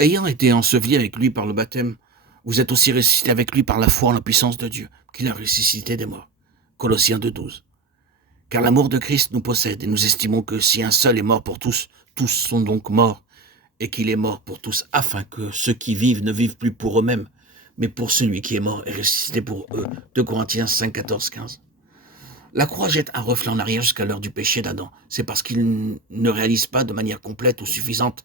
Ayant été enseveli avec lui par le baptême, vous êtes aussi ressuscité avec lui par la foi en la puissance de Dieu, qu'il a ressuscité des morts. Colossiens 2,12. Car l'amour de Christ nous possède et nous estimons que si un seul est mort pour tous, tous sont donc morts, et qu'il est mort pour tous, afin que ceux qui vivent ne vivent plus pour eux-mêmes, mais pour celui qui est mort et ressuscité pour eux. 2 Corinthiens 5, 14, 15. La croix jette un reflet en arrière jusqu'à l'heure du péché d'Adam. C'est parce qu'il ne réalise pas de manière complète ou suffisante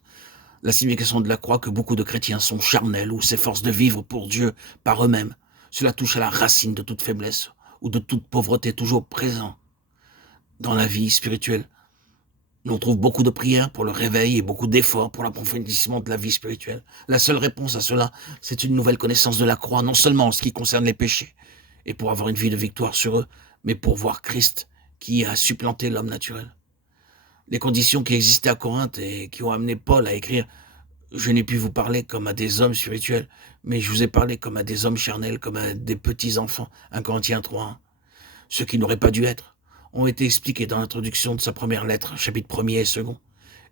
la signification de la croix que beaucoup de chrétiens sont charnels ou s'efforcent de vivre pour Dieu par eux-mêmes. Cela touche à la racine de toute faiblesse ou de toute pauvreté toujours présent dans la vie spirituelle. On trouve beaucoup de prières pour le réveil et beaucoup d'efforts pour l'approfondissement de la vie spirituelle. La seule réponse à cela, c'est une nouvelle connaissance de la croix, non seulement en ce qui concerne les péchés, et pour avoir une vie de victoire sur eux, mais pour voir Christ qui a supplanté l'homme naturel. Les conditions qui existaient à Corinthe et qui ont amené Paul à écrire « Je n'ai pu vous parler comme à des hommes spirituels, mais je vous ai parlé comme à des hommes charnels, comme à des petits-enfants » 1 Corinthiens 3, ce qui n'aurait pas dû être, ont été expliqués dans l'introduction de sa première lettre, chapitre 1er et 2,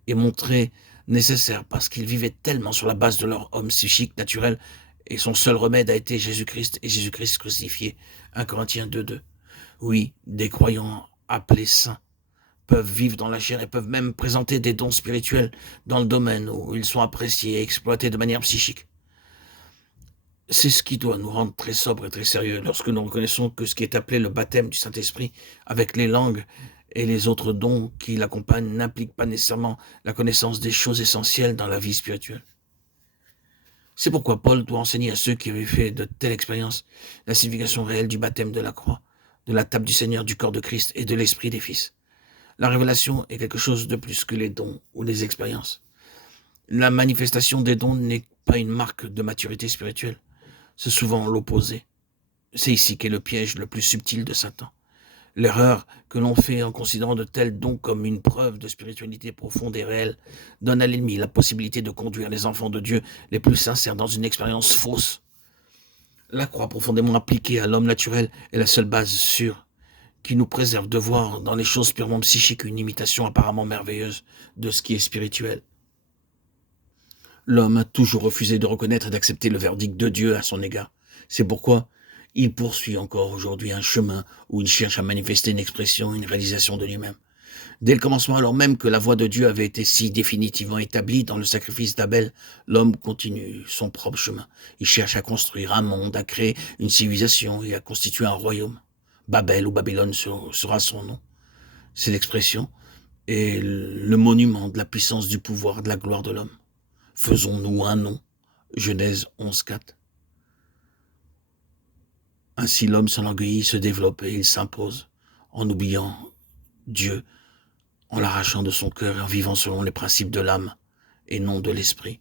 et montrés nécessaires parce qu'ils vivaient tellement sur la base de leur homme psychique naturel, et son seul remède a été Jésus-Christ et Jésus-Christ crucifié. 1 Corinthiens 2. Oui, des croyants appelés saints peuvent vivre dans la chair et peuvent même présenter des dons spirituels dans le domaine où ils sont appréciés et exploités de manière psychique. C'est ce qui doit nous rendre très sobres et très sérieux lorsque nous reconnaissons que ce qui est appelé le baptême du Saint-Esprit avec les langues et les autres dons qui l'accompagnent n'implique pas nécessairement la connaissance des choses essentielles dans la vie spirituelle. C'est pourquoi Paul doit enseigner à ceux qui avaient fait de telles expériences la signification réelle du baptême de la croix, de la table du Seigneur, du corps de Christ et de l'Esprit des Fils. La révélation est quelque chose de plus que les dons ou les expériences. La manifestation des dons n'est pas une marque de maturité spirituelle. C'est souvent l'opposé. C'est ici qu'est le piège le plus subtil de Satan. L'erreur que l'on fait en considérant de tels dons comme une preuve de spiritualité profonde et réelle donne à l'ennemi la possibilité de conduire les enfants de Dieu les plus sincères dans une expérience fausse. La croix profondément appliquée à l'homme naturel est la seule base sûre qui nous préserve de voir dans les choses purement psychiques une imitation apparemment merveilleuse de ce qui est spirituel. L'homme a toujours refusé de reconnaître et d'accepter le verdict de Dieu à son égard. C'est pourquoi il poursuit encore aujourd'hui un chemin où il cherche à manifester une expression, une réalisation de lui-même. Dès le commencement, alors même que la voix de Dieu avait été si définitivement établie dans le sacrifice d'Abel, l'homme continue son propre chemin. Il cherche à construire un monde, à créer une civilisation et à constituer un royaume. Babel ou Babylone sera son nom. C'est l'expression et le monument de la puissance du pouvoir, de la gloire de l'homme. Faisons-nous un nom. Genèse 11.4. Ainsi l'homme s'enorgueillit, se développe et il s'impose, en oubliant Dieu, en l'arrachant de son cœur et en vivant selon les principes de l'âme et non de l'esprit.